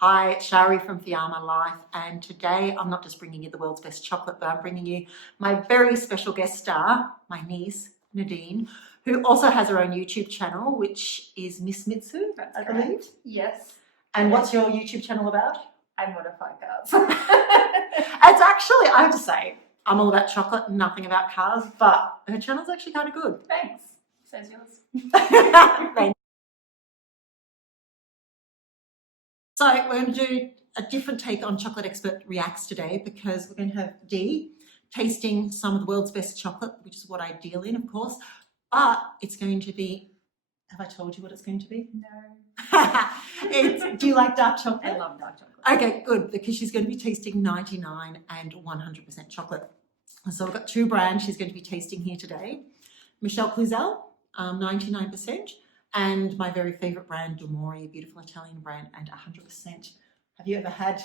Hi, it's Shari from Fiamma Life, and today I'm not just bringing you the world's best chocolate, but I'm bringing you my very special guest star, my niece, Nadine, who also has her own YouTube channel, which is Miss Mitsu, I believe. Yes. And what's your YouTube channel about? I modify cars. It's actually, I have to say, I'm all about chocolate, nothing about cars, but her channel's actually kind of good. Thanks. Says yours. Thank you. So we're going to do a different take on Chocolate Expert Reacts today because we're going to have Dee tasting some of the world's best chocolate, which is what I deal in, of course, but it's going to be, have I told you what it's going to be? No. Do you like dark chocolate? I love dark chocolate. Okay, good, because she's going to be tasting 99 and 100% chocolate. So we've got two brands she's going to be tasting here today. Michel Cluzel, 99%, and my very favourite brand, D'Amore, a beautiful Italian brand, and 100%. Have you ever had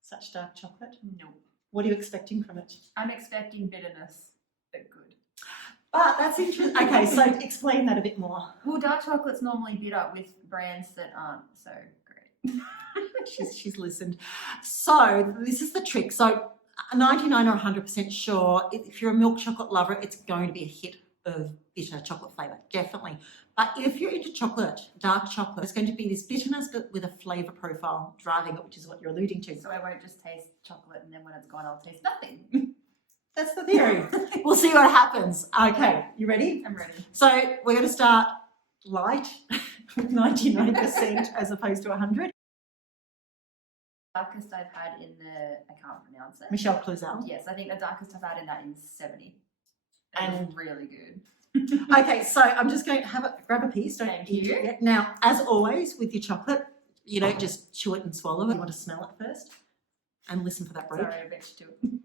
such dark chocolate? No. What are you expecting from it? I'm expecting bitterness, but good. But that's interesting. Okay, so explain that a bit more. Well, dark chocolate's normally bitter with brands that aren't so great. She's listened. So this is the trick. So 99 or 100% sure, if you're a milk chocolate lover, it's going to be a hit of bitter chocolate flavour, definitely. But if you're into chocolate, dark chocolate, it's going to be this bitterness but with a flavour profile driving it, which is what you're alluding to. So I won't just taste chocolate and then when it's gone I'll taste nothing. That's the theory. We'll see what happens. Okay, you ready? I'm ready. So we're going to start light with 99% as opposed to 100. Darkest I've had in the, I can't pronounce it. Michel Cluzel. Yes, I think the darkest I've had in that is 70. And was really good. Okay, so I'm just going to grab a piece. Don't Thank eat you. it yet. Now, as always with your chocolate, you don't just chew it and swallow it. You want to smell it first and listen for that break. Sorry, I bet you do.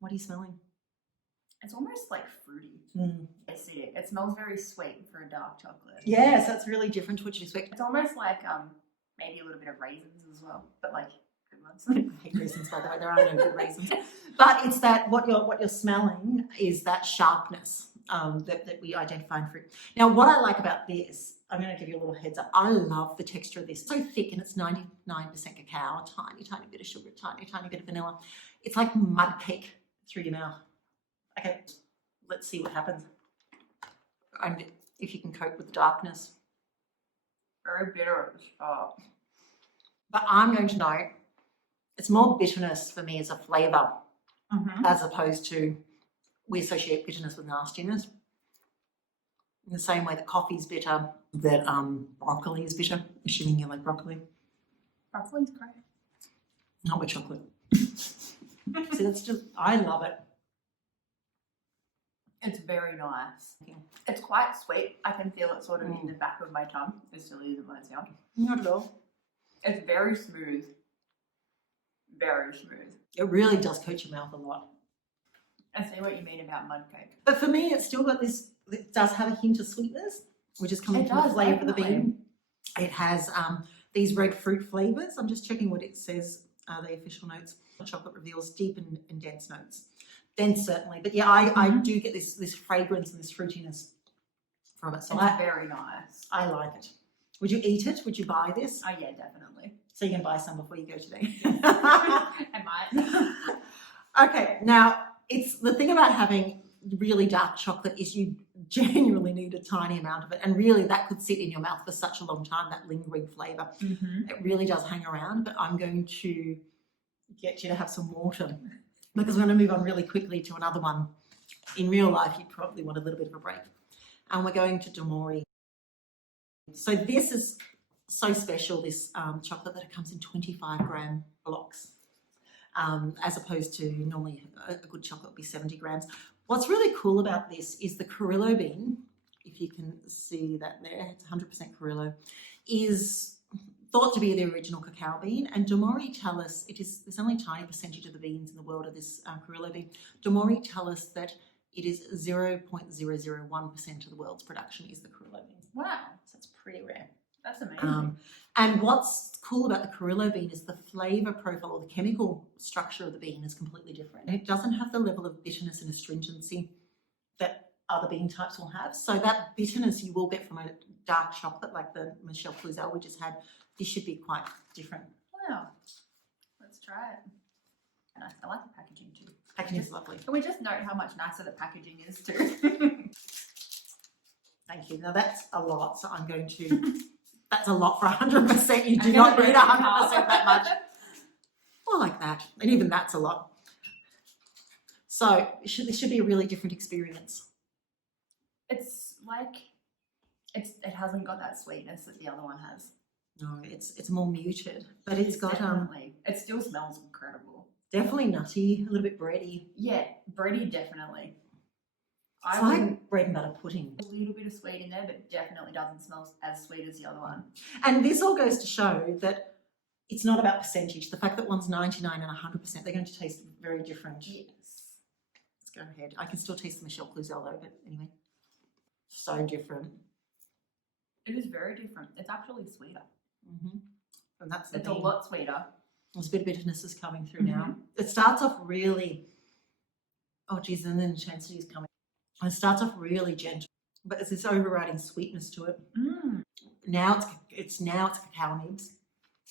What are you smelling? It's almost like fruity. Acidic. It smells very sweet for a dark chocolate. Yes, that's really different to what you'd expect. It's almost like maybe a little bit of raisins as well, but like good ones. I hate raisins, by the way. There are no good raisins. But it's that what you're smelling is that sharpness that we identify in fruit. Now, what I like about this, I'm going to give you a little heads up. I love the texture of this. It's so thick and it's 99% cacao, tiny, tiny bit of sugar, tiny, tiny bit of vanilla. It's like mud cake through your mouth. Okay, let's see what happens. And if you can cope with the darkness. Very bitter at the start. But I'm going to know it's more bitterness for me as a flavour as opposed to we associate bitterness with nastiness. In the same way that coffee's bitter, that broccoli is bitter, assuming you like broccoli. Broccoli's great. Not with chocolate. See, that's just, I love it. It's very nice. It's quite sweet. I can feel it sort of in the back of my tongue, as silly as it might sound. Not at all. It's very smooth. Very smooth. It really does coat your mouth a lot. I see what you mean about mud cake. But for me, it's still got this, it does have a hint of sweetness, which is coming It from the does, flavour of the definitely. bean. It has these red fruit flavours. I'm just checking what it says, the official notes. Chocolate reveals deep and dense notes. Dense, certainly. But yeah, I do get this fragrance and this fruitiness from it. So It's very nice. I like it. Would you eat it? Would you buy this? Oh yeah, definitely. So you can buy some before you go today. I might. Okay, now it's the thing about having really dark chocolate is you genuinely need a tiny amount of it, and really that could sit in your mouth for such a long time, that lingering flavour. It really does hang around, but I'm going to get you to have some water because we're going to move on really quickly to another one. In real life, you probably want a little bit of a break. And we're going to D'Amore. So this is so special, this chocolate, that it comes in 25-gram blocks, as opposed to normally a good chocolate would be 70 grams. What's really cool about this is the Carrillo bean, if you can see that there, it's 100% Carrillo, is thought to be the original cacao bean, and D'Amore tell us there's only a tiny percentage of the beans in the world of this Carrillo bean. D'Amore tell us that it is 0.001% of the world's production is the Carrillo bean. Wow, So it's pretty rare. that's amazing. And what's cool about the Carrillo bean is the flavour profile or the chemical structure of the bean is completely different. It doesn't have the level of bitterness and astringency that other bean types will have. So that bitterness you will get from a dark chocolate like the Michelle Cluzel we just had, this should be quite different. Wow. Let's try it. Nice. I like the packaging too. Packaging is lovely. Can we just note how much nicer the packaging is too? Thank you. Now that's a lot, so I'm going to, that's a lot for 100%. You do I'm not gonna need break it 100% half. that much. Or like that. And even that's a lot. So this should be a really different experience. It's like, it hasn't got that sweetness that the other one has. No, it's more muted, but it's got Definitely. It still smells incredible. definitely nutty, a little bit bready. Yeah, bready definitely. It's I like would bread and butter pudding. a little bit of sweet in there, but definitely doesn't smell as sweet as the other one. And this all goes to show that it's not about percentage. The fact that one's 99 and 100%, they're going to taste very different. Yes. Let's go ahead. I can still taste the Michelle Cluzel though, but anyway. So different. It is very different. It's actually sweeter. And that's the It's a thing. lot sweeter. There's a bit of bitterness is coming through now. It starts off really, oh geez, and then intensity is coming. It starts off really gentle, but there's this overriding sweetness to it. Mm. Now it's cacao nibs,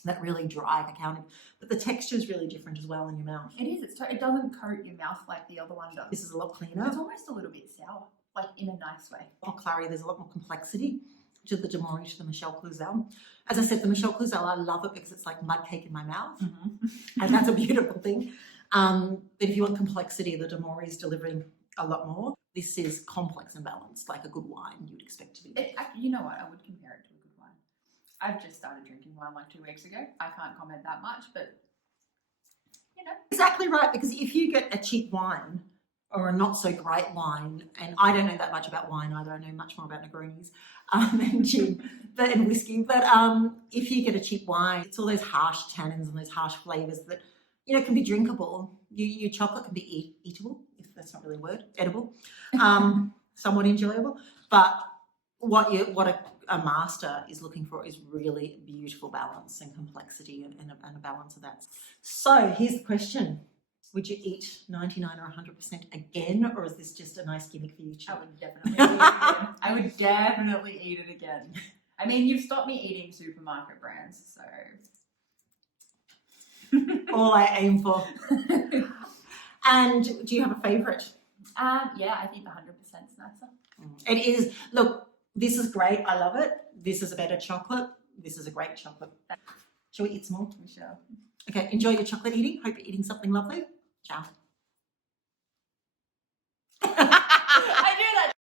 that really dry cacao nib, but the texture is really different as well in your mouth. It is. It doesn't coat your mouth like the other one does. This is a lot cleaner, It's almost a little bit sour, like in a nice way. more clarity. There's a lot more complexity to the Demori, to the Michelle Cluzel. As I said, the Michelle Cluzel, I love it because it's like mud cake in my mouth, and that's a beautiful thing. But if you want complexity, the Demori is delivering a lot more. This is complex and balanced, like a good wine you'd expect to be. You know what? I would compare it to a good wine. I've just started drinking wine like 2 weeks ago. I can't comment that much, but you know. Exactly right, because if you get a cheap wine or a not so great wine, and I don't know that much about wine either, I know much more about Negronis and gin and whiskey, but if you get a cheap wine, it's all those harsh tannins and those harsh flavours that, you know, can be drinkable. Your chocolate can be eatable, if that's not really a word, edible, somewhat enjoyable, but what a master is looking for is really beautiful balance and complexity and a balance of that. So here's the question. Would you eat 99 or 100% again, or is this just a nice gimmick for you? I would definitely eat it again. I would definitely eat it again. I mean, you've stopped me eating supermarket brands, so. All I aim for. And do you have a favourite? Yeah, I think 100% is nicer. It is. Look, this is great. I love it. This is a better chocolate. This is a great chocolate. Shall we eat some more? Michelle. Okay, enjoy your chocolate eating. Hope you're eating something lovely. Ciao.